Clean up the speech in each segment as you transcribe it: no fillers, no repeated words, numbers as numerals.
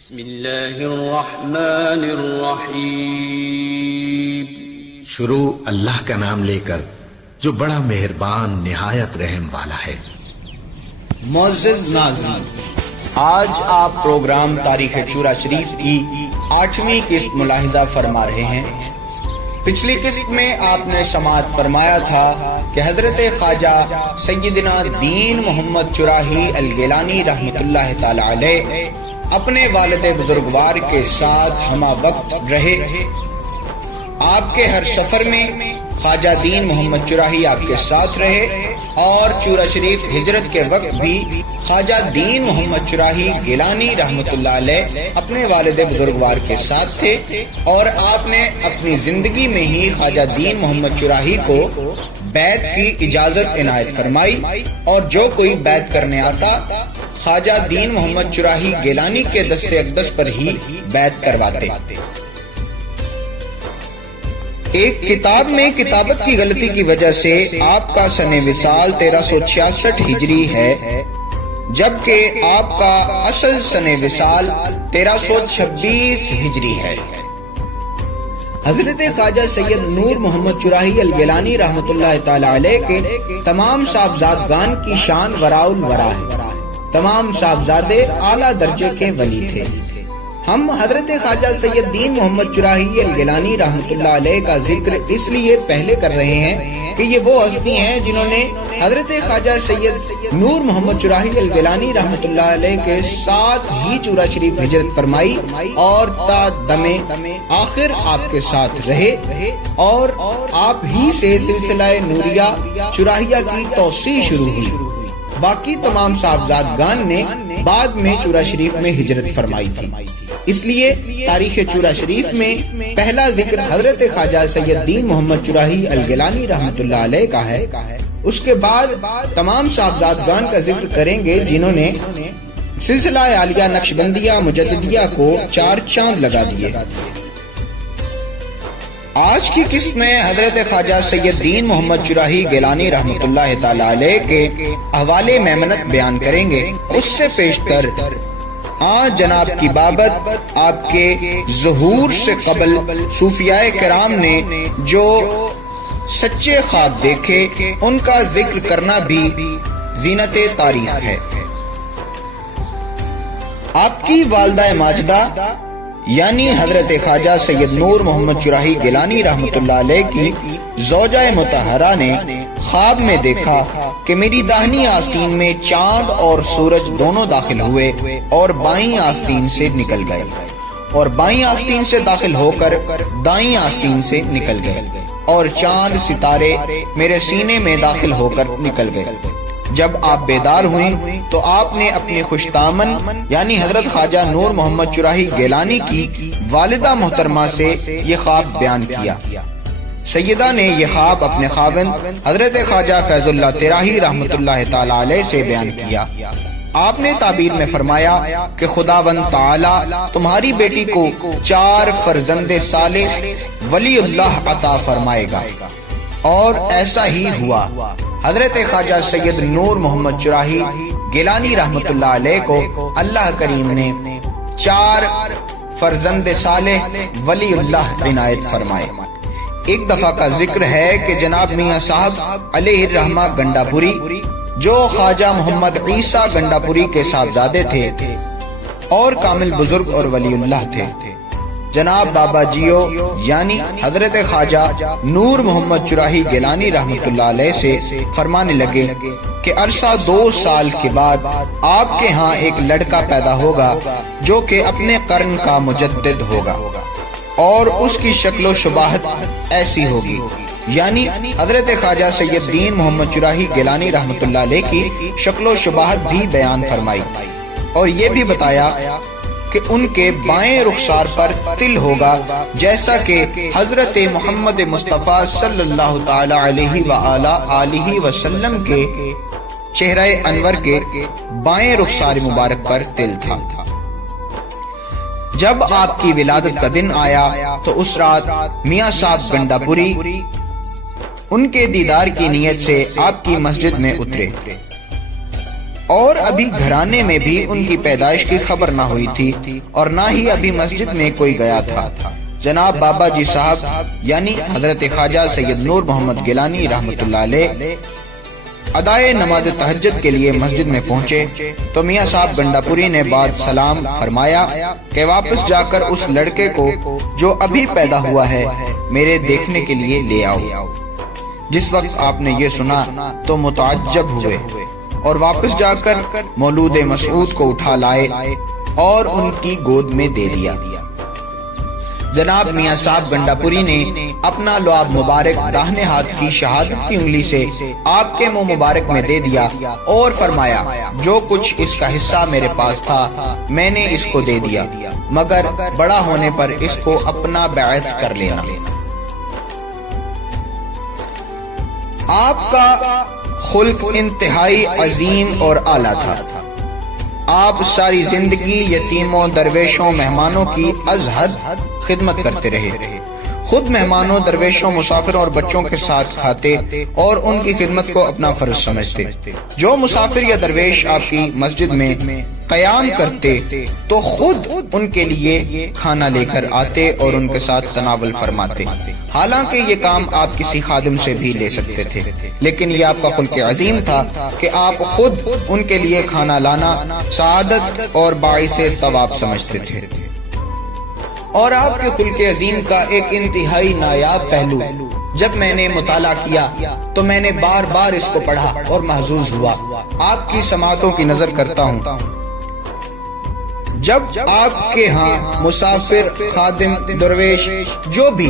بسم اللہ الرحمن الرحیم۔ شروع اللہ کا نام لے کر جو بڑا مہربان نہایت رحم والا ہے۔ معزز ناظرین، آج آپ پروگرام تاریخ چورا شریف کی 8ویں قسط ملاحظہ فرما رہے ہیں۔ پچھلی قسط میں آپ نے سماعت فرمایا تھا کہ حضرت خواجہ سیدنا دین محمد چراہی الگیلانی رحمۃ اللہ تعالی علیہ اپنے والد بزرگوار کے ساتھ ہمہ وقت رہے۔ آپ کے ہر سفر میں خواجہ دین محمد چراہی آپ کے ساتھ رہے اور چورا شریف ہجرت کے وقت بھی خواجہ دین محمد چراہی گیلانی رحمۃ اللہ علیہ اپنے والد بزرگوار کے ساتھ تھے، اور آپ نے اپنی زندگی میں ہی خواجہ دین محمد چراہی کو بیعت کی اجازت عنایت فرمائی، اور جو کوئی بیعت کرنے آتا خواجہ دین محمد چراہی گیلانی کے دست اقدس پر ہی بیعت کرواتے۔ ایک کتاب میں کتابت کی غلطی کی وجہ سے آپ کا سن وصال 1366 ہجری ہے، جبکہ آپ کا اصل سن وصال 1326 ہجری ہے۔ حضرت خواجہ سید نور محمد چراہی الگیلانی رحمۃ اللہ تعالی علیہ کے تمام صاحبزادگان کی شان وراء الورا ہے۔ تمام صاحبزادے اعلیٰ درجے کے ولی تھے۔ ہم حضرت خواجہ سید دین محمد چراہی الگیلانی رحمۃ اللہ علیہ کا ذکر اس لیے پہلے کر رہے ہیں کہ یہ وہ ہستی ہیں جنہوں نے حضرت خواجہ سید نور محمد چراہی الگیلانی رحمۃ اللہ علیہ کے ساتھ ہی چورا شریف ہجرت فرمائی اور تا دم آخر آپ کے ساتھ رہے، اور آپ ہی سے سلسلہ نوریہ چراہیہ کی توسیع شروع ہوئی۔ باقی تمام صاحبزادگان نے بعد میں چورا شریف میں ہجرت فرمائی تھی، اس لیے تاریخ چورا شریف میں پہلا ذکر حضرت خواجہ سید دین محمد چراہی الگیلانی رحمۃ اللہ علیہ کا ہے۔ اس کے بعد تمام صاحبزادگان کا ذکر کریں گے جنہوں نے سلسلہ عالیہ نقشبندیہ مجددیہ کو 4 چاند لگا دیے۔ آج کی قسط میں حضرت خواجہ سید دین محمد چراہی گیلانی رحمۃ اللہ تعالی علیہ کے احوال میمنت بیان کریں گے۔ اس سے پیشتر جناب کی بابت آپ کے ظہور سے قبل صوفیاء کرام نے جو سچے خواب دیکھے ان کا ذکر کرنا بھی زینت تاریخ ہے۔ آپ کی والدہ ماجدہ یعنی حضرت خواجہ سید نور محمد چراہی گیلانی رحمۃ اللہ علیہ کی زوجہ مطہرہ نے خواب میں دیکھا کہ میری داہنی آستین میں چاند اور سورج دونوں داخل ہوئے اور بائیں آستین سے نکل گئے، اور بائیں آستین سے داخل ہو کر دائیں آستین سے نکل گئے، اور چاند ستارے میرے سینے میں داخل ہو کر نکل گئے۔ جب آپ بیدار ہوئیں تو آپ نے اپنے خوشتامن یعنی حضرت خواجہ نور محمد چراہی گیلانی کی والدہ محترمہ سے یہ خواب بیان کیا۔ سیدہ نے یہ خواب اپنے خاوند حضرت خواجہ فیض اللہ تراہی رحمۃ اللہ تعالی علیہ سے بیان کیا۔ آپ نے تعبیر میں فرمایا کہ خداوند تعالی تمہاری بیٹی کو 4 فرزند صالح ولی اللہ عطا فرمائے گا، اور ایسا ہی ہوا۔ حضرت خواجہ سید نور محمد چراہی گیلانی رحمۃ اللہ علیہ کو اللہ کریم نے 4 فرزند صالح ولی اللہ عنایت فرمائے۔ ایک دفعہ کا ذکر ہے کہ جناب میاں صاحب علیہ الرحمہ گنڈا پوری جو خواجہ محمد عیسیٰ گنڈا پوری کے صاحبزادے تھے اور کامل بزرگ اور ولی اللہ تھے، جناب بابا جیو یعنی حضرت خواجہ نور محمد چراہی گیلانی رحمۃ اللہ علیہ سے فرمانے لگے کہ عرصہ 2 سال کے بعد آپ کے ہاں ایک لڑکا پیدا ہوگا جو کہ اپنے قرن کا مجدد ہوگا، اور اس کی شکل و شباہت ایسی ہوگی، یعنی حضرت خواجہ سید دین محمد چراہی گیلانی رحمۃ اللہ علیہ کی شکل و شباہت بھی بیان فرمائی، اور یہ بھی بتایا کہ ان کے بائیں رخسار پر تل ہوگا جیسا کہ حضرت محمد مصطفیٰ صلی اللہ تعالی علیہ وآلہ وسلم کے چہرہ انور کے بائیں رخسار مبارک پر تل تھا۔ جب آپ کی ولادت کا دن آیا تو اس رات میاں صاحب گنڈا پوری ان کے دیدار کی نیت سے آپ کی مسجد میں اترے۔ اور ابھی گھرانے میں بھی ان کی پیدائش کی خبر نہ ہوئی تھی اور نہ ہی ابھی مسجد میں کوئی گیا تھا۔ جناب بابا جی صاحب یعنی حضرت خواجہ سید نور محمد گیلانی رحمت اللہ علیہ ادائے نماز تہجد کے لیے مسجد میں پہنچے تو میاں صاحب گنڈا پوری نے بعد سلام فرمایا کہ واپس جا کر اس لڑکے کو جو ابھی پیدا ہوا ہے میرے دیکھنے کے لیے لے آؤ۔ جس وقت آپ نے یہ سنا تو متعجب ہوئے اور واپس جا کر مولود مسعود کو اٹھا لائے اور ان کی گود میں دے دیا۔ جناب میاں صاحب گنڈا پوری نے اپنا لعاب مبارک داہنے ہاتھ کی شہادت کی انگلی سے آپ کے منہ مبارک میں دے دیا اور فرمایا جو کچھ اس کا حصہ میرے پاس تھا میں نے اس کو دے دیا، مگر بڑا ہونے پر اس کو اپنا بیعت کر لینا۔ آپ کا خلق انتہائی عظیم اور اعلیٰ تھا۔ آپ ساری زندگی یتیموں، درویشوں، مہمانوں کی از حد خدمت کرتے رہے۔ خود مہمانوں، درویشوں، مسافروں اور بچوں کے ساتھ کھاتے اور ان کی خدمت کو اپنا فرض سمجھتے۔ جو مسافر یا درویش آپ کی مسجد میں قیام کرتے تو خود ان کے لیے کھانا لے کر آتے اور ان کے ساتھ تناول فرماتے۔ حالانکہ یہ کام آپ کسی خادم سے بھی لے سکتے تھے، لیکن یہ آپ کا خلق عظیم تھا کہ آپ خود ان کے لیے کھانا لانا سعادت اور باعث ثواب سمجھتے تھے۔ اور آپ کے خلق عظیم کا ایک انتہائی نایاب پہلو جب میں نے مطالعہ کیا تو میں نے بار بار اس کو پڑھا اور محظوظ ہوا۔ آپ کی سماعتوں کی نظر کرتا ہوں، جب آپ کے ہاں مسافر، خادم، درویش جو بھی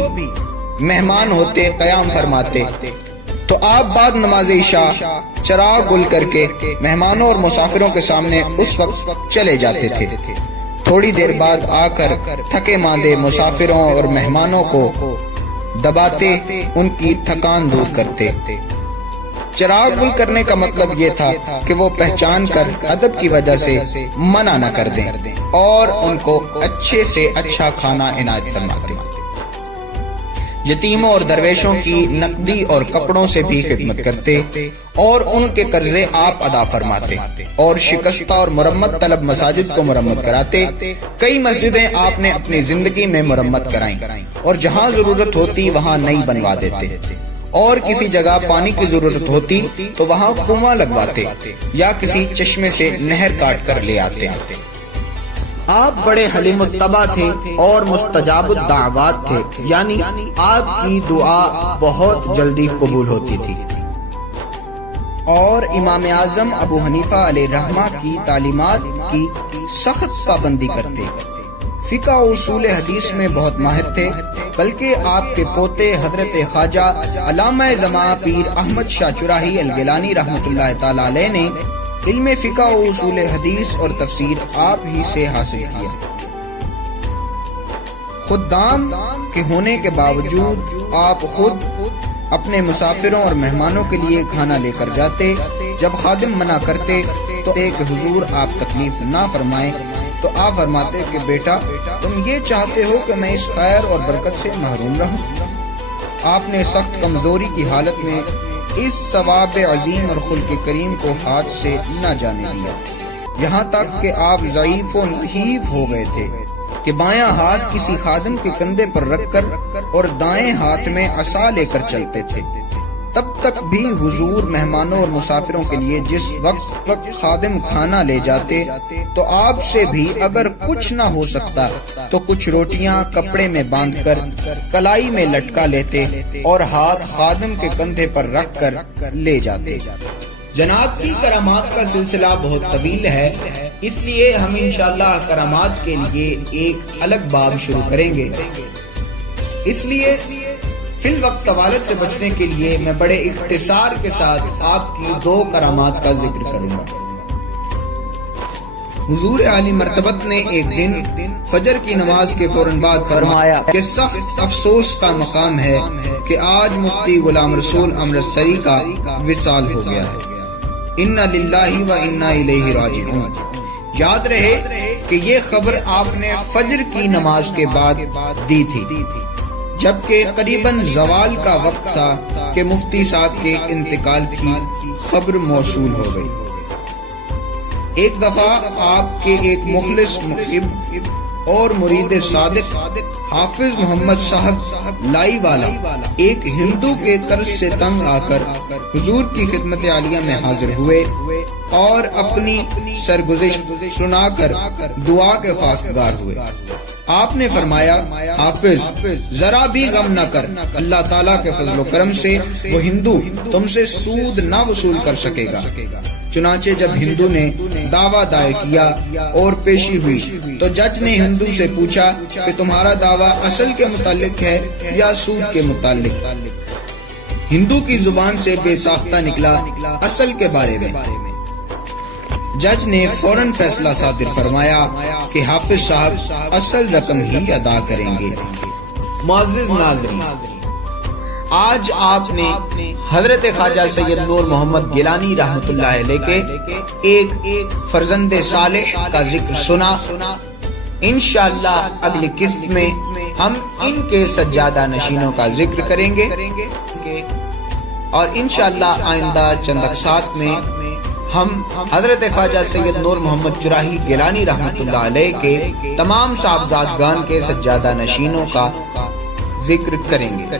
مہمان ہوتے قیام فرماتے تو آپ بعد نماز عشاء چراغ گل کر کے مہمانوں اور مسافروں کے سامنے اس وقت چلے جاتے تھے۔ تھوڑی دیر بعد آ کر تھکے ماندے مسافروں اور مہمانوں کو دباتے، ان کی تھکان دور کرتے۔ چراغ گل کرنے کا مطلب یہ تھا کہ وہ پہچان کر ادب کی وجہ سے منع نہ کر دیں اور ان کو اچھے سے اچھا کھانا عنایت فرماتے۔ یتیموں اور درویشوں کی نقدی اور کپڑوں سے بھی خدمت کرتے اور ان کے قرضے آپ ادا فرماتے اور شکستہ اور مرمت طلب مساجد کو مرمت کراتے۔ کئی مسجدیں آپ نے اپنی زندگی میں مرمت کرائیں اور جہاں ضرورت ہوتی وہاں نئی بنوا دیتے، اور کسی جگہ پانی کی ضرورت ہوتی تو وہاں کنواں لگواتے یا کسی چشمے سے نہر کاٹ کر لے آتے۔ آپ بڑے حلیم الطبع تھے اور مستجاب الدعوات تھے، یعنی آپ کی دعا بہت جلدی قبول ہوتی تھی۔ اور امام اعظم ابو حنیفہ علیہ رحمہ کی تعلیمات کی سخت پابندی کرتے، فقہ و اصول حدیث میں بہت ماہر تھے، بلکہ آپ کے پوتے حضرت خواجہ علامہ زمان پیر احمد شاہ چراہی الگیلانی رحمت اللہ تعالی علیہ نے علم فقہ و اصول حدیث اور تفسیر آپ ہی سے حاصل کیا۔ خدام کے ہونے کے باوجود آپ خود اپنے مسافروں اور مہمانوں کے لیے کھانا لے کر جاتے۔ جب خادم منع کرتے تو کہ حضور آپ تکلیف نہ فرمائیں تو آپ فرماتے کہ بیٹا تم یہ چاہتے ہو کہ میں اس خیر اور برکت سے محروم رہوں؟ آپ نے سخت کمزوری کی حالت میں اس ثواب عظیم اور خلق کریم کو ہاتھ سے نہ جانے دیا، یہاں تک کہ آپ ضعیف و نحیف ہو گئے تھے کہ بایاں ہاتھ کسی خادم کے کندھے پر رکھ کر اور دائیں ہاتھ میں عصا لے کر چلتے تھے۔ تب تک بھی حضور مہمانوں اور مسافروں کے لیے جس وقت خادم کھانا لے جاتے تو آپ سے بھی اگر کچھ نہ ہو سکتا تو کچھ روٹیاں کپڑے میں باندھ کر کلائی میں لٹکا لیتے اور ہاتھ خادم کے کندھے پر رکھ کر لے جاتے۔ جناب کی کرامات کا سلسلہ بہت طویل ہے، اس لیے ہم انشاءاللہ کرامات کے لیے ایک الگ باب شروع کریں گے۔ اس لیے فی الوقت طوالت سے بچنے کے لیے میں بڑے اختصار کے ساتھ آپ کی دو کرامات کا ذکر کروں گا۔ حضور عالی مرتبت نے ایک دن فجر کی نماز کے فوراً بعد فرمایا کہ سخت افسوس کا مقام ہے کہ آج مفتی غلام رسول امرتسری کا وصال ہو گیا ہے، انا للہ و انا الیہ راجعون۔ یاد رہے کہ یہ خبر آپ نے فجر کی نماز کے بعد دی تھی، جبکہ قریباً زوال کا وقت تھا کہ مفتی صاحب کے انتقال کی خبر موصول ہو گئی۔ ایک دفعہ آپ کے ایک مخلص محب اور مرید صادق حافظ محمد صاحب لائی والا ایک ہندو کے قرض سے تنگ آ کر حضور کی خدمت عالیہ میں حاضر ہوئے اور اپنی سرگزشت سنا کر دعا کے خواستگار ہوئے۔ آپ نے فرمایا، حافظ ذرا بھی غم نہ کر، اللہ تعالیٰ کے فضل و کرم سے وہ ہندو تم سے سود نہ وصول کر سکے گا۔ چنانچہ جب ہندو نے دعویٰ دائر کیا اور پیشی ہوئی تو جج نے ہندو سے پوچھا کہ تمہارا دعویٰ اصل کے متعلق ہے یا سود کے متعلق؟ ہندو کی زبان سے بے ساختہ نکلا، اصل کے بارے میں۔ جج نے فوراً فیصلہ صادر فرمایا کہ حافظ صاحب اصل رقم ہی ادا کریں گے۔ معزز ناظرین، آج آپ نے حضرت خواجہ سید نور محمد گیلانی رحمۃ اللہ علیہ کے ایک فرزند صالح کا ذکر سنا۔ انشاءاللہ اگلی قسط میں ہم ان کے سجادہ نشینوں کا ذکر کریں گے اور انشاءاللہ آئندہ چند اقساط میں ہم حضرت خواجہ سید نور محمد چراہی گیلانی رحمۃ اللہ علیہ کے تمام صاحبزادگان کے سجادہ نشینوں کا ذکر کریں گے۔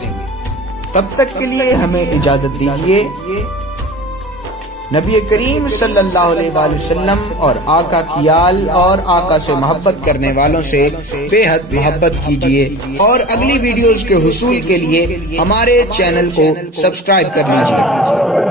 تب تک کے لیے ہمیں اجازت دیجیے۔ نبی کریم صلی اللہ علیہ وآلہ وسلم اور آقا کی آل اور آقا سے محبت کرنے والوں سے بے حد محبت کیجیے اور اگلی ویڈیوز کے حصول کے لیے ہمارے چینل کو سبسکرائب کر لیجیے۔